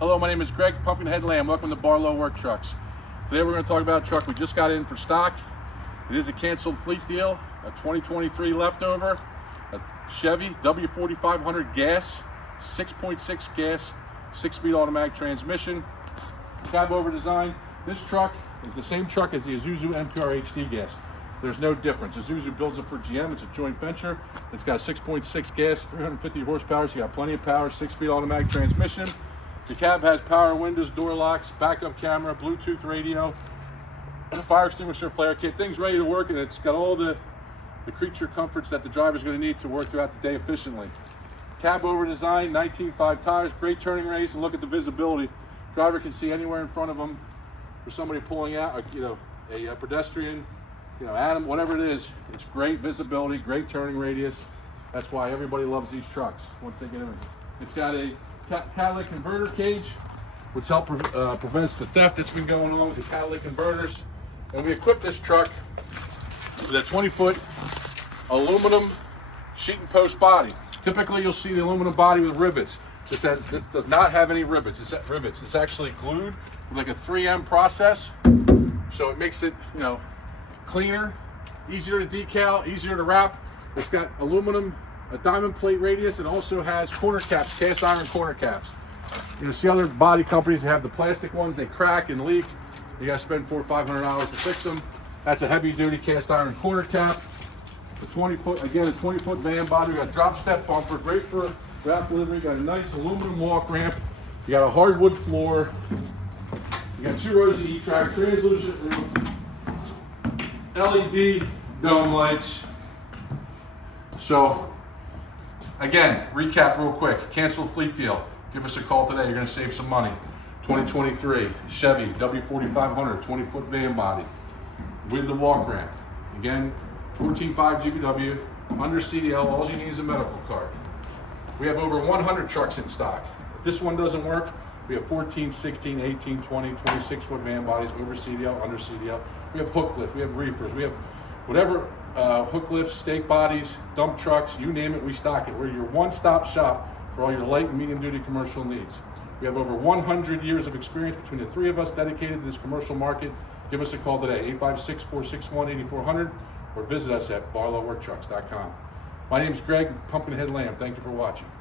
Hello, my name is Greg, Pumpkinhead Lamb. Welcome to Barlow Work Trucks. Today we're going to talk about a truck we just got in for stock. It is a canceled fleet deal, a 2023 leftover, a Chevy W4500 gas, 6.6 gas, 6-speed automatic transmission, cab over design. This truck is the same truck as the Isuzu NPR HD gas. There's no difference. Isuzu builds it for GM. It's a joint venture. It's got 6.6 gas, 350 horsepower, so you got plenty of power, 6-speed automatic transmission. The cab has power windows, door locks, backup camera, Bluetooth radio, fire extinguisher, flare kit, things ready to work, and it's got all the creature comforts that the driver's going to need to work throughout the day efficiently. Cab over design, 19.5 tires, great turning radius, and look at the visibility. Driver can see anywhere in front of them. For somebody pulling out, a pedestrian, animal, whatever it is, it's great visibility, great turning radius. That's why everybody loves these trucks once they get in. It's got a catalytic converter cage, which prevents the theft that's been going on with the catalytic converters. And we equipped this truck with a 20-foot aluminum sheet and post body. Typically, you'll see the aluminum body with rivets. This does not have any rivets. It's actually glued with like a 3M process, so it makes it cleaner, easier to decal, easier to wrap. It's got aluminum, a diamond plate radius. It also has corner caps, cast iron corner caps. See other body companies that have the plastic ones, they crack and leak. You gotta spend $400 or $500 to fix them. That's a heavy duty cast iron corner cap. The 20-foot, again, a 20-foot van body. We got drop step bumper, great for wrap delivery. Got a nice aluminum walk ramp. You got a hardwood floor. You got 2 rows of E-track, translucent roof, LED dome lights. So, again, recap real quick. Canceled fleet deal. Give us a call today. You're going to save some money. 2023 Chevy W4500 20-foot van body with the walk ramp. Again, 14.5 GVW, under CDL. All you need is a medical card. We have over 100 trucks in stock. If this one doesn't work, we have 14, 16, 18, 20, 26-foot van bodies, over CDL, under CDL. We have hook lift, we have reefers, we have whatever hook lifts, stake bodies, dump trucks, you name it, we stock it. We're your one-stop shop for all your light and medium-duty commercial needs. We have over 100 years of experience between the 3 of us dedicated to this commercial market. Give us a call today, 856-461-8400, or visit us at barlowworktrucks.com. My name is Greg, Pumpkinhead Lamb. Thank you for watching.